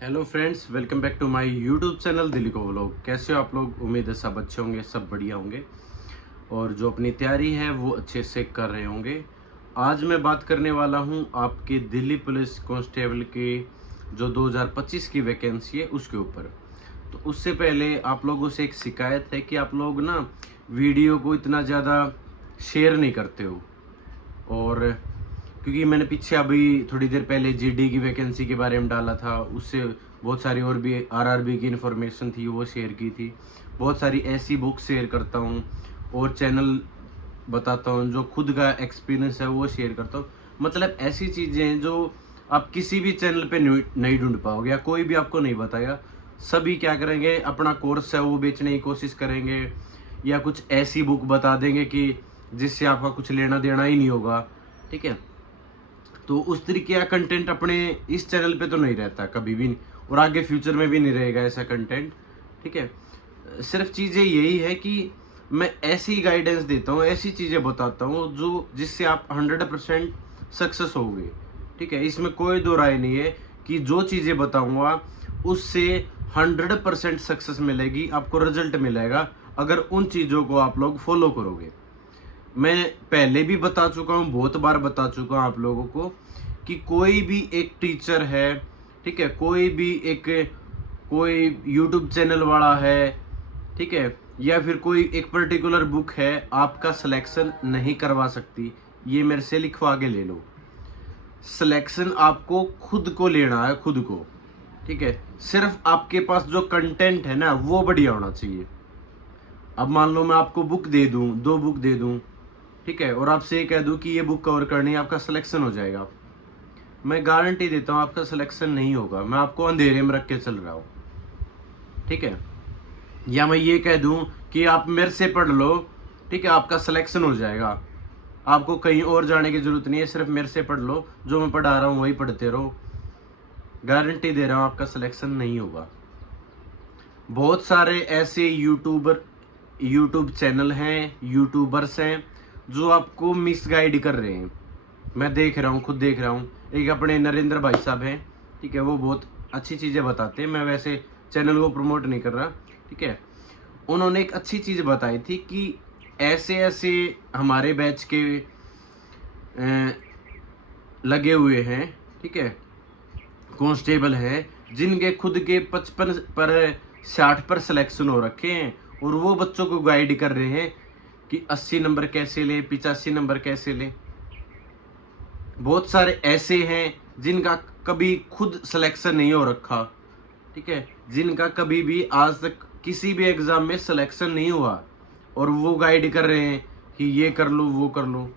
Hello friends, welcome back to my YouTube channel Delhi को vlog. कैसे हो आप लोग? उम्मीद है सब अच्छे होंगे, सब बढ़िया होंगे और जो अपनी तैयारी है वो अच्छे से कर रहे होंगे। आज मैं बात करने वाला हूं आपके दिल्ली पुलिस कांस्टेबल के जो 2025 की वैकेंसी है उसके ऊपर। तो उससे पहले आप लोगों से एक शिकायत है कि आप लोग ना वीडियो को इतना ज़्यादा शेयर नहीं करते हो। और क्योंकि मैंने पीछे अभी थोड़ी देर पहले जीडी की वैकेंसी के बारे में डाला था, उससे बहुत सारी और भी आरआरबी की इन्फॉर्मेशन थी वो शेयर की थी। बहुत सारी ऐसी बुक शेयर करता हूँ और चैनल बताता हूँ, जो खुद का एक्सपीरियंस है वो शेयर करता हूँ। मतलब ऐसी चीज़ें हैं जो आप किसी भी चैनल पे नहीं ढूंढ पाओगे या कोई भी आपको नहीं बताएगा। सभी क्या करेंगे, अपना कोर्स है वो बेचने की कोशिश करेंगे या कुछ ऐसी बुक बता देंगे कि जिससे आपका कुछ लेना देना ही नहीं होगा। ठीक है, तो उस तरीके का कंटेंट अपने इस चैनल पे तो नहीं रहता कभी भी, और आगे फ्यूचर में भी नहीं रहेगा ऐसा कंटेंट। ठीक है, सिर्फ चीज़ें यही है कि मैं ऐसी गाइडेंस देता हूँ, ऐसी चीज़ें बताता हूँ जो जिससे आप 100% सक्सेस होगे। ठीक है, इसमें कोई दो राय नहीं है कि जो चीज़ें बताऊँगा उससे 100% सक्सेस मिलेगी, आपको रिजल्ट मिलेगा अगर उन चीज़ों को आप लोग फॉलो करोगे। मैं पहले भी बता चुका हूँ, बहुत बार बता चुका हूँ आप लोगों को कि कोई भी एक टीचर है, ठीक है, कोई यूट्यूब चैनल वाला है, ठीक है, या फिर कोई एक पर्टिकुलर बुक है, आपका सिलेक्शन नहीं करवा सकती। ये मेरे से लिखवा के ले लो। सिलेक्शन आपको खुद को लेना है, खुद को। ठीक है, सिर्फ आपके पास जो कंटेंट है ना वो बढ़िया होना चाहिए। अब मान लो मैं आपको बुक दे दूं, 2 बुक दे दूं, ठीक है, और आपसे ये कह दूं कि ये बुक कवर करनी है, आपका सिलेक्शन हो जाएगा। मैं गारंटी देता हूं आपका सिलेक्शन नहीं होगा। मैं आपको अंधेरे में रख के चल रहा हूं। ठीक है, या मैं ये कह दूं कि आप मेरे से पढ़ लो, ठीक है, आपका सिलेक्शन हो जाएगा, आपको कहीं और जाने की जरूरत नहीं है, सिर्फ मेरे से पढ़ लो, जो मैं पढ़ा रहा हूं वही पढ़ते रहो। गारंटी दे रहा हूं आपका सिलेक्शन नहीं होगा। बहुत सारे ऐसे यूट्यूब चैनल हैं, यूट्यूबर्स हैं जो आपको मिसगाइड कर रहे हैं। मैं देख रहा हूँ, खुद देख रहा हूँ। एक अपने नरेंद्र भाई साहब हैं, ठीक है, वो बहुत अच्छी चीज़ें बताते हैं। मैं वैसे चैनल को प्रमोट नहीं कर रहा, ठीक है। उन्होंने एक अच्छी चीज़ बताई थी कि ऐसे ऐसे हमारे बैच के लगे हुए हैं, ठीक है, कांस्टेबल हैं, जिनके खुद के 55 पर 60 पर सिलेक्शन हो रखे हैं, और वो बच्चों को गाइड कर रहे हैं कि 80 नंबर कैसे लें, 85 नंबर कैसे लें। बहुत सारे ऐसे हैं जिनका कभी खुद सिलेक्शन नहीं हो रखा, ठीक है, जिनका कभी भी आज तक किसी भी एग्जाम में सिलेक्शन नहीं हुआ, और वो गाइड कर रहे हैं कि ये कर लो वो कर लो।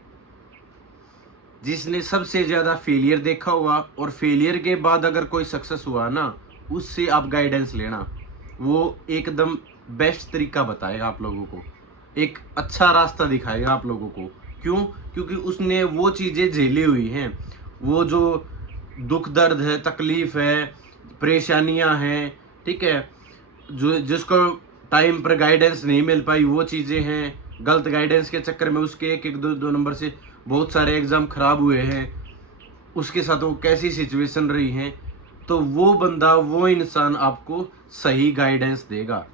जिसने सबसे ज़्यादा फेलियर देखा हुआ और फेलियर के बाद अगर कोई सक्सेस हुआ ना, उससे आप गाइडेंस लेना। वो एकदम बेस्ट तरीका बताएगा आप लोगों को, एक अच्छा रास्ता दिखाएगा आप लोगों को। क्यों? क्योंकि उसने वो चीज़ें झेली हुई हैं, वो जो दुख दर्द है, तकलीफ़ है, परेशानियां हैं, ठीक है, जो जिसको टाइम पर गाइडेंस नहीं मिल पाई, वो चीज़ें हैं। गलत गाइडेंस के चक्कर में उसके एक एक दो दो नंबर से बहुत सारे एग्ज़ाम ख़राब हुए हैं। उसके साथ वो कैसी सिचुएशन रही हैं, तो वो बंदा, वो इंसान आपको सही गाइडेंस देगा,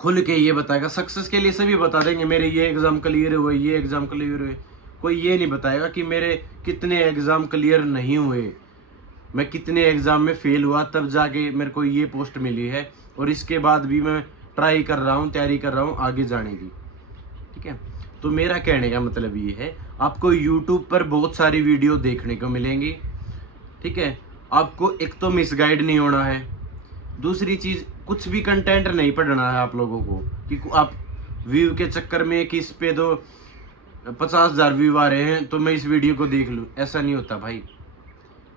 खुल के ये बताएगा। सक्सेस के लिए सभी बता देंगे मेरे ये एग्ज़ाम क्लियर हुए, ये एग्ज़ाम क्लियर हुए। कोई ये नहीं बताएगा कि मेरे कितने एग्ज़ाम क्लियर नहीं हुए, मैं कितने एग्ज़ाम में फेल हुआ, तब जाके मेरे को ये पोस्ट मिली है, और इसके बाद भी मैं ट्राई कर रहा हूँ, तैयारी कर रहा हूँ आगे जाने की। ठीक है, तो मेरा कहने का मतलब ये है, आपको यूट्यूब पर बहुत सारी वीडियो देखने को मिलेंगी। ठीक है, आपको एक तो मिसगाइड नहीं होना है, दूसरी चीज़ कुछ भी कंटेंट नहीं पढ़ना है आप लोगों को कि आप व्यू के चक्कर में कि इस पे तो 50,000 व्यू आ रहे हैं तो मैं इस वीडियो को देख लूँ। ऐसा नहीं होता भाई।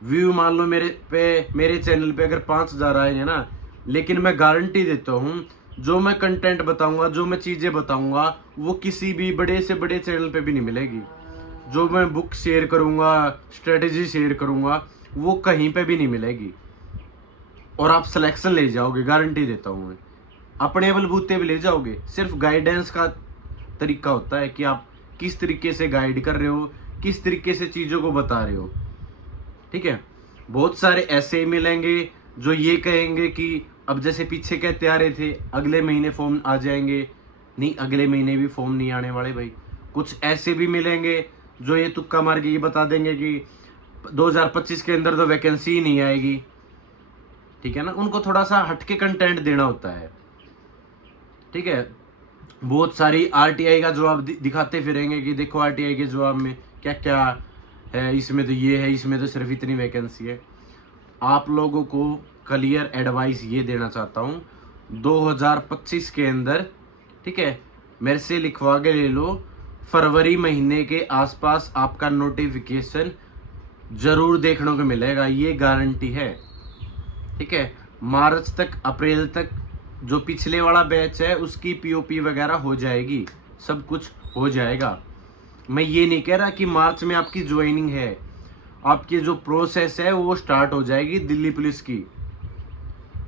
व्यू मान लो मेरे चैनल पे अगर 5,000 आएंगे ना, लेकिन मैं गारंटी देता हूँ जो मैं कंटेंट बताऊंगा, जो मैं चीज़ें बताऊंगा, वो किसी भी बड़े से बड़े चैनल पे भी नहीं मिलेगी। जो मैं बुक शेयर करूंगा, स्ट्रेटेजी शेयर करूंगा, वो कहीं पे भी नहीं मिलेगी, और आप सिलेक्शन ले जाओगे, गारंटी देता हूँ मैं। अपने बलबूते भी ले जाओगे। सिर्फ गाइडेंस का तरीका होता है कि आप किस तरीके से गाइड कर रहे हो, किस तरीके से चीज़ों को बता रहे हो। ठीक है, बहुत सारे ऐसे ही मिलेंगे जो ये कहेंगे कि अब जैसे पीछे कहते आ रहे थे अगले महीने फॉर्म आ जाएंगे, नहीं अगले महीने भी फॉर्म नहीं आने वाले भाई। कुछ ऐसे भी मिलेंगे जो ये तुक्का मार के ये बता देंगे कि 2025 के अंदर तो वैकेंसी ही नहीं आएगी। ठीक है ना, उनको थोड़ा सा हटके कंटेंट देना होता है। ठीक है, बहुत सारी आरटीआई का जवाब दिखाते फिरेंगे कि देखो आरटीआई के जवाब में क्या क्या है, इसमें तो ये है, इसमें तो सिर्फ इतनी वैकेंसी है। आप लोगों को क्लियर एडवाइस ये देना चाहता हूँ, 2025 के अंदर, ठीक है, मेरे से लिखवा के ले लो, फरवरी महीने के आसपास आपका नोटिफिकेशन जरूर देखने को मिलेगा, ये गारंटी है। ठीक है, मार्च तक, अप्रैल तक जो पिछले वाला बैच है उसकी पीओपी वगैरह हो जाएगी, सब कुछ हो जाएगा। मैं ये नहीं कह रहा कि मार्च में आपकी ज्वाइनिंग है, आपकी जो प्रोसेस है वो स्टार्ट हो जाएगी दिल्ली पुलिस की।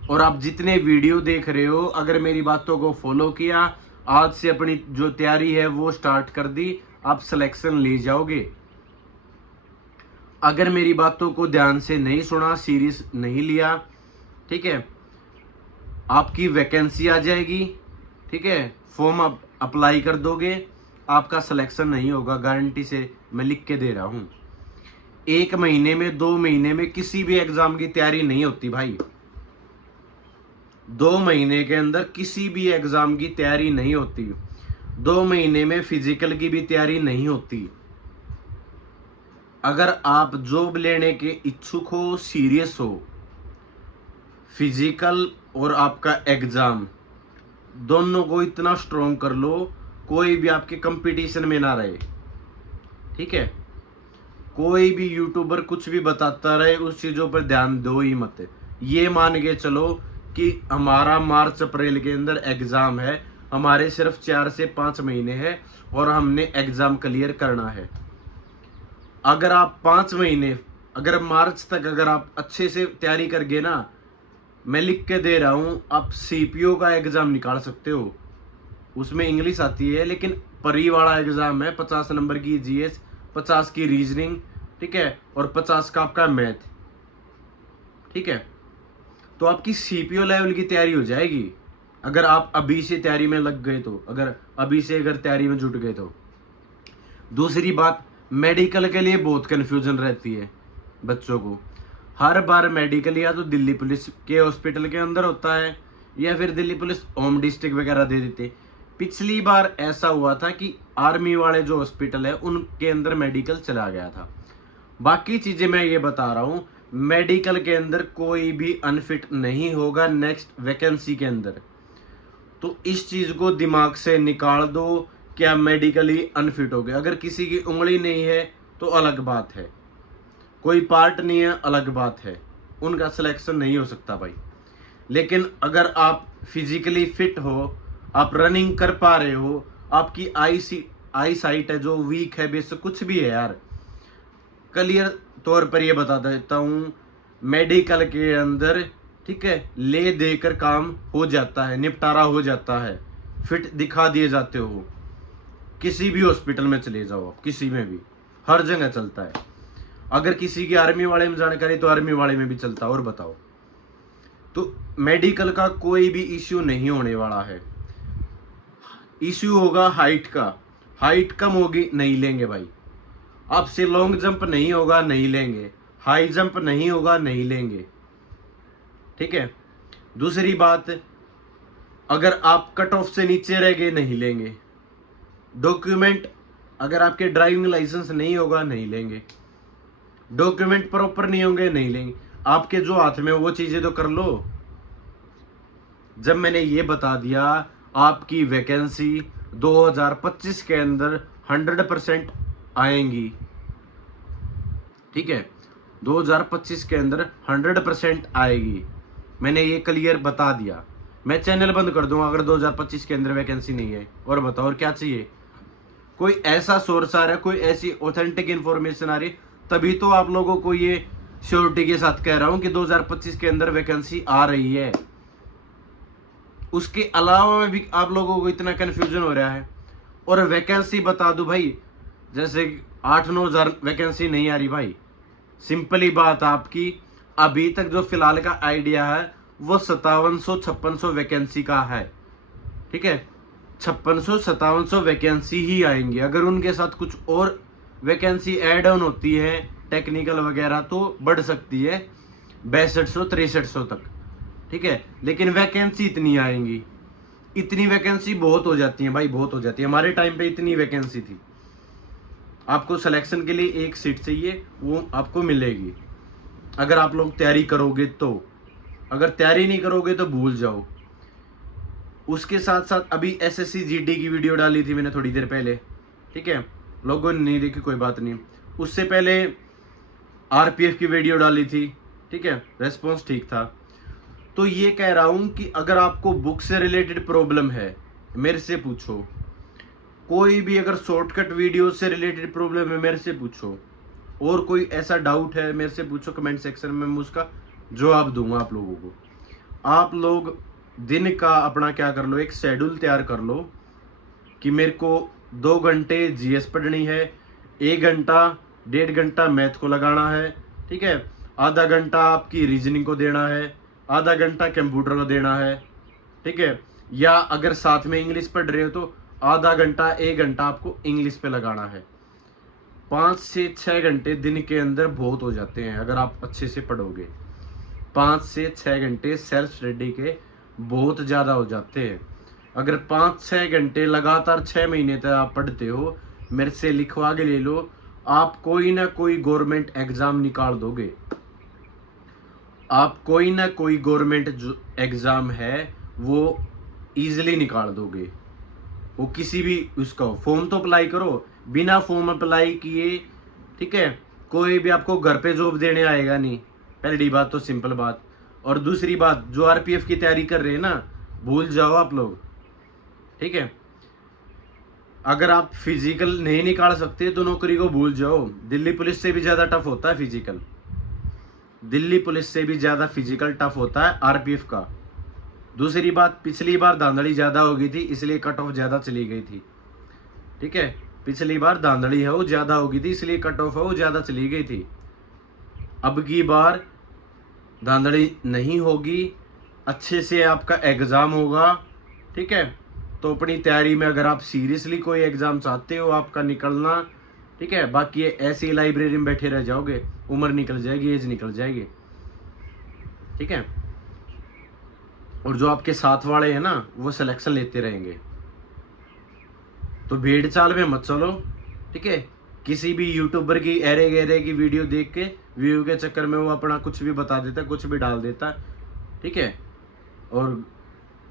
और आप जितने वीडियो देख रहे हो, अगर मेरी बातों को फॉलो किया, आज से अपनी जो तैयारी है वो स्टार्ट कर दी, आप सिलेक्शन ले जाओगे। अगर मेरी बातों को ध्यान से नहीं सुना, सीरियस नहीं लिया, ठीक है, आपकी वैकेंसी आ जाएगी। ठीक है, फॉर्म आप अप्लाई कर दोगे, आपका सिलेक्शन नहीं होगा, गारंटी से मैं लिख के दे रहा हूँ। 1 महीने में, 2 महीने में किसी भी एग्जाम की तैयारी नहीं होती भाई। 2 महीने के अंदर किसी भी एग्जाम की तैयारी नहीं होती। 2 महीने में फिजिकल की भी तैयारी नहीं होती। अगर आप जॉब लेने के इच्छुक हो, सीरियस हो, फिजिकल और आपका एग्जाम दोनों को इतना स्ट्रॉन्ग कर लो, कोई भी आपके कंपटीशन में ना रहे। ठीक है, कोई भी यूट्यूबर कुछ भी बताता रहे, उस चीज़ों पर ध्यान दो ही मत। ये मान के चलो कि हमारा मार्च अप्रैल के अंदर एग्ज़ाम है, हमारे सिर्फ 4 से 5 महीने हैं और हमने एग्ज़ाम क्लियर करना है। अगर आप 5 महीने, अगर मार्च तक अगर आप अच्छे से तैयारी कर गए ना, मैं लिख के दे रहा हूँ, आप सीपीओ का एग्ज़ाम निकाल सकते हो। उसमें इंग्लिश आती है, लेकिन परी वाला एग्ज़ाम है, 50 नंबर की जीएस, 50 की रीजनिंग, ठीक है, और 50 का आपका मैथ। ठीक है, तो आपकी सीपीओ लेवल की तैयारी हो जाएगी अगर आप अभी से तैयारी में लग गए तो, अगर अभी से अगर तैयारी में जुट गए तो। दूसरी बात, मेडिकल के लिए बहुत कन्फ्यूजन रहती है बच्चों को। हर बार मेडिकल या तो दिल्ली पुलिस के हॉस्पिटल के अंदर होता है या फिर दिल्ली पुलिस होम डिस्ट्रिक्ट वगैरह दे देते। पिछली बार ऐसा हुआ था कि आर्मी वाले जो हॉस्पिटल है उनके अंदर मेडिकल चला गया था। बाकी चीज़ें मैं ये बता रहा हूँ, मेडिकल के अंदर कोई भी अनफिट नहीं होगा नेक्स्ट वैकेंसी के अंदर। तो इस चीज़ को दिमाग से निकाल दो, क्या मेडिकली अनफिट हो गए। अगर किसी की उंगली नहीं है तो अलग बात है, कोई पार्ट नहीं है अलग बात है, उनका सिलेक्शन नहीं हो सकता भाई। लेकिन अगर आप फिजिकली फिट हो, आप रनिंग कर पा रहे हो, आपकी आई साइट है जो वीक है, बेस कुछ भी है यार, क्लियर तौर पर ये बता देता हूँ, मेडिकल के अंदर, ठीक है, ले देकर काम हो जाता है, निपटारा हो जाता है, फिट दिखा दिए जाते हो। किसी भी हॉस्पिटल में चले जाओ आप, किसी में भी, हर जगह चलता है। अगर किसी की आर्मी वाले में जानकारी तो आर्मी वाले में भी चलता है। और बताओ, तो मेडिकल का कोई भी इश्यू नहीं होने वाला है। इश्यू होगा हाइट का, हाइट कम होगी नहीं लेंगे भाई। आपसे लॉन्ग जंप नहीं होगा नहीं लेंगे, हाई जंप नहीं होगा नहीं लेंगे। ठीक है, दूसरी बात, अगर आप कट ऑफ से नीचे रह गए नहीं लेंगे। डॉक्यूमेंट, अगर आपके ड्राइविंग लाइसेंस नहीं होगा नहीं लेंगे, डॉक्यूमेंट प्रॉपर नहीं होंगे नहीं लेंगे। आपके जो हाथ में वो चीजें तो कर लो। जब मैंने ये बता दिया, आपकी वैकेंसी 2025 के अंदर 100% आएंगी। ठीक है, 2025 के अंदर 100% आएगी, मैंने ये क्लियर बता दिया। मैं चैनल बंद कर दूंगा अगर 2025 के अंदर वैकेंसी नहीं है। और बताओ और क्या चाहिए? कोई ऐसा सोर्स आ रहा है, कोई ऐसी ऑथेंटिक इन्फॉर्मेशन आ रही है, तभी तो आप लोगों को ये श्योरिटी के साथ कह रहा हूं कि 2025 के अंदर वैकेंसी आ रही है। उसके अलावा में भी आप लोगों को इतना कन्फ्यूजन हो रहा है। और वैकेंसी बता दूं भाई, जैसे 8-9 हज़ार वैकेंसी नहीं आ रही भाई। सिंपली बात आपकी, अभी तक जो फिलहाल का आइडिया है वो 5700-5600 वैकेंसी का है, ठीक है। 5600-5700 वैकेंसी ही आएंगी। अगर उनके साथ कुछ और वैकेंसी ऐड ऑन होती है टेक्निकल वगैरह तो बढ़ सकती है 6200-6300 तक, ठीक है। लेकिन वैकेंसी इतनी आएंगी, इतनी वैकेंसी बहुत हो जाती है भाई, बहुत हो जाती है। हमारे टाइम पे इतनी वैकेंसी थी। आपको सिलेक्शन के लिए एक सीट चाहिए, वो आपको मिलेगी अगर आप लोग तैयारी करोगे तो। अगर तैयारी नहीं करोगे तो भूल जाओ। उसके साथ साथ अभी एसएससी जीडी की वीडियो डाली थी मैंने थोड़ी देर पहले, ठीक है। लोगों ने नहीं देखी, कोई बात नहीं। उससे पहले आरपीएफ की वीडियो डाली थी, ठीक है, रेस्पॉन्स ठीक था। तो ये कह रहा हूं कि अगर आपको बुक से रिलेटेड प्रॉब्लम है मेरे से पूछो, कोई भी अगर शॉर्टकट वीडियो से रिलेटेड प्रॉब्लम है मेरे से पूछो, और कोई ऐसा डाउट है मेरे से पूछो कमेंट सेक्शन में, मैं उसका जवाब दूंगा आप लोगों को। आप लोग दिन का अपना क्या कर लो, एक शेड्यूल तैयार कर लो कि मेरे को 2 घंटे जीएस पढ़नी है, 1 घंटा 1.5 घंटा मैथ को लगाना है, ठीक है, आधा घंटा आपकी रीजनिंग को देना है, आधा घंटा कंप्यूटर को देना है, ठीक है। या अगर साथ में इंग्लिश पढ़ रहे हो तो आधा घंटा 1 घंटा आपको इंग्लिश पे लगाना है। 5 से 6 घंटे दिन के अंदर बहुत हो जाते हैं अगर आप अच्छे से पढ़ोगे। 5 से 6 घंटे सेल्फ स्टडी के बहुत ज़्यादा हो जाते हैं। अगर 5-6 घंटे लगातार 6 महीने तक आप पढ़ते हो, मेरे से लिखवा के ले लो, आप कोई ना कोई गवर्नमेंट एग्जाम निकाल दोगे। आप कोई ना कोई गवर्नमेंट जो एग्जाम है वो इजीली निकाल दोगे। वो किसी भी उसका फॉर्म तो अप्लाई करो, बिना फॉर्म अप्लाई किए, ठीक है, कोई भी आपको घर पे जॉब देने आएगा नहीं। पहली बात तो सिंपल बात। और दूसरी बात, जो आरपीएफ की तैयारी कर रहे हैं ना, भूल जाओ आप लोग, ठीक है। अगर आप फिजिकल नहीं निकाल सकते तो नौकरी को भूल जाओ। दिल्ली पुलिस से भी ज्यादा टफ होता है फिजिकल, दिल्ली पुलिस से भी ज्यादा फिजिकल टफ होता है आरपीएफ का। दूसरी बात, पिछली बार धांधली ज्यादा हो गई थी इसलिए कट ऑफ ज्यादा चली गई थी, ठीक है। पिछली बार धांधली है वो ज्यादा हो गई थी इसलिए कट ऑफ है वो ज्यादा चली गई थी। अब की बार धांधली नहीं होगी, अच्छे से आपका एग्जाम होगा, ठीक है। तो अपनी तैयारी में अगर आप सीरियसली कोई एग्जाम चाहते हो आपका निकलना, ठीक है, बाकी ऐसे ही लाइब्रेरी में बैठे रह जाओगे, उम्र निकल जाएगी, एज निकल जाएगी, ठीक है। और जो आपके साथ वाले हैं ना वो सिलेक्शन लेते रहेंगे। तो भेड़ चाल में मत चलो, ठीक है। किसी भी यूट्यूबर की एरे गहरे की वीडियो देख के व्यू के चक्कर में वो अपना कुछ भी बता देता है, कुछ भी डाल देता है, ठीक है, और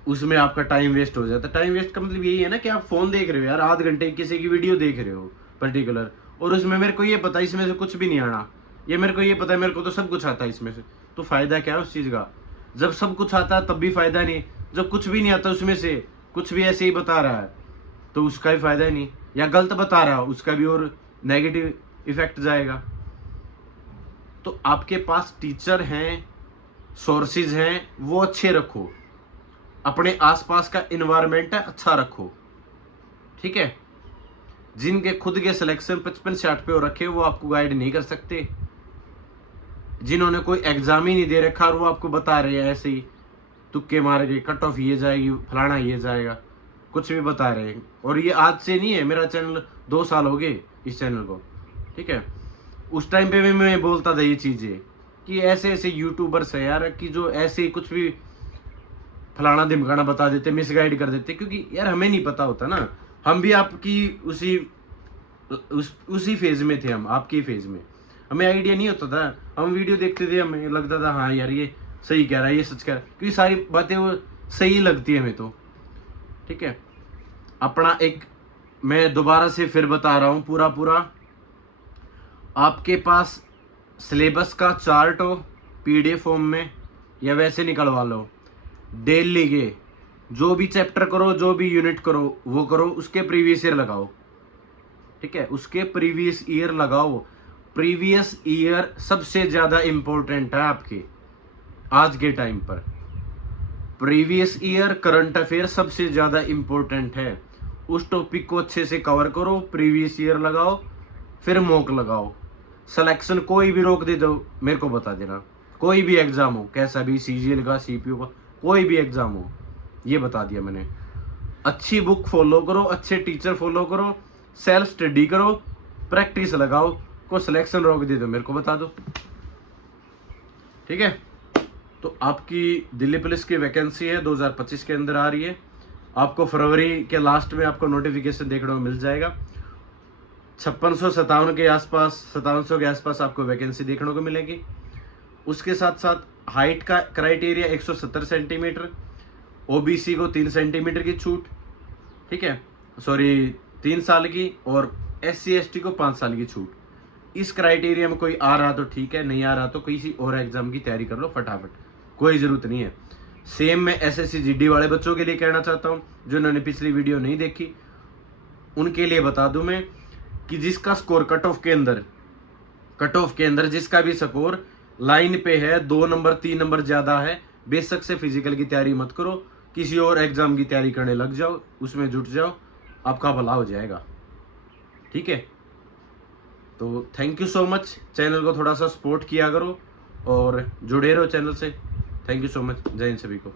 उसमें आपका टाइम वेस्ट हो जाता है। टाइम वेस्ट का मतलब यही है ना कि आप फोन देख रहे हो यार, आध घंटे किसी की वीडियो देख रहे हो पर्टिकुलर, और उसमें मेरे को ये पता है इसमें से कुछ भी नहीं आना, ये मेरे को ये पता है मेरे को तो सब कुछ आता है इसमें से, तो फायदा क्या है उस चीज का। जब सब कुछ आता है तब भी फायदा नहीं, जब कुछ भी नहीं आता उसमें से कुछ भी ऐसे ही बता रहा है तो उसका भी फायदा ही नहीं, या गलत बता रहा है उसका भी और नेगेटिव इफेक्ट जाएगा। तो आपके पास टीचर हैं, सोर्सेज हैं, वो अच्छे रखो, अपने आसपास का इन्वायरमेंट है अच्छा रखो, ठीक है। जिनके खुद के सिलेक्शन 55-60 पे हो रखे वो आपको गाइड नहीं कर सकते, जिन्होंने कोई एग्जाम ही नहीं दे रखा और वो आपको बता रहे हैं ऐसे ही तुक्के मार के कट ऑफ ये जाएगी फलाना ये जाएगा, कुछ भी बता रहे हैं। और ये आज से नहीं है, मेरा चैनल 2 साल हो गए इस चैनल को, ठीक है। उस टाइम पे भी मैं बोलता था ये चीजें कि ऐसे ऐसे यूट्यूबर्स है यार कि जो ऐसे ही कुछ भी फलाना धिमकाना बता देते, मिसगाइड कर देते, क्योंकि यार हमें नहीं पता होता ना, हम भी आपकी उसी फेज में थे, हम आपकी फेज में, हमें आइडिया नहीं होता था, हम वीडियो देखते थे हमें लगता था हाँ यार ये सही कह रहा है, ये सच कह रहा है, क्योंकि सारी बातें वो सही लगती है हमें तो, ठीक है। अपना एक मैं दोबारा से फिर बता रहा हूँ, पूरा आपके पास सिलेबस का चार्ट हो पीडीएफ फॉर्म में या वैसे निकलवा लो, डेली के जो भी चैप्टर करो, जो भी यूनिट करो वो करो, उसके प्रीवियस ईयर लगाओ, ठीक है, उसके प्रीवियस ईयर लगाओ। प्रीवियस ईयर सबसे ज्यादा इंपॉर्टेंट है आपके आज के टाइम पर। प्रीवियस ईयर करंट अफेयर सबसे ज्यादा इंपॉर्टेंट है, उस टॉपिक को अच्छे से कवर करो, प्रीवियस ईयर लगाओ, फिर मॉक लगाओ। सिलेक्शन कोई भी रोक दे दो मेरे को बता देना, कोई भी एग्जाम हो, कैसा भी, सीजीएल का, सीपीयू का, कोई भी एग्जाम हो, ये बता दिया मैंने। अच्छी बुक फॉलो करो, अच्छे टीचर फॉलो करो, सेल्फ स्टडी करो, प्रैक्टिस लगाओ, को सिलेक्शन रोक दे दो मेरे को बता दो, ठीक है। तो आपकी दिल्ली पुलिस की वैकेंसी है 2025 के अंदर आ रही है। आपको फरवरी के लास्ट में आपको नोटिफिकेशन देखने को मिल जाएगा। 5657 के आसपास, 5700 के आसपास आपको वैकेंसी देखने को मिलेगी। उसके साथ साथ हाइट का क्राइटेरिया 170 सेंटीमीटर, ओबीसी को 3 सेंटीमीटर की छूट, ठीक है, सॉरी 3 साल की, और SC ST को 5 साल की छूट। इस क्राइटेरिया में कोई आ रहा तो ठीक है, नहीं आ रहा तो किसी और एग्जाम की तैयारी कर लो फटाफट, कोई ज़रूरत नहीं है। सेम मैं SSC GD वाले बच्चों के लिए कहना चाहता हूँ, जो उन्होंने पिछली वीडियो नहीं देखी, उनके लिए बता दूं मैं कि जिसका स्कोर कट ऑफ के अंदर जिसका भी स्कोर लाइन पे है, 2 नंबर 3 नंबर ज़्यादा है, बेशक से फिजिकल की तैयारी मत करो, किसी और एग्जाम की तैयारी करने लग जाओ, उसमें जुट जाओ, आपका भला हो जाएगा, ठीक है। तो thank you so much, channel को थोड़ा सा सपोर्ट किया करो और जुड़े रहो चैनल से। थैंक यू सो मच, जय हिंद सभी को।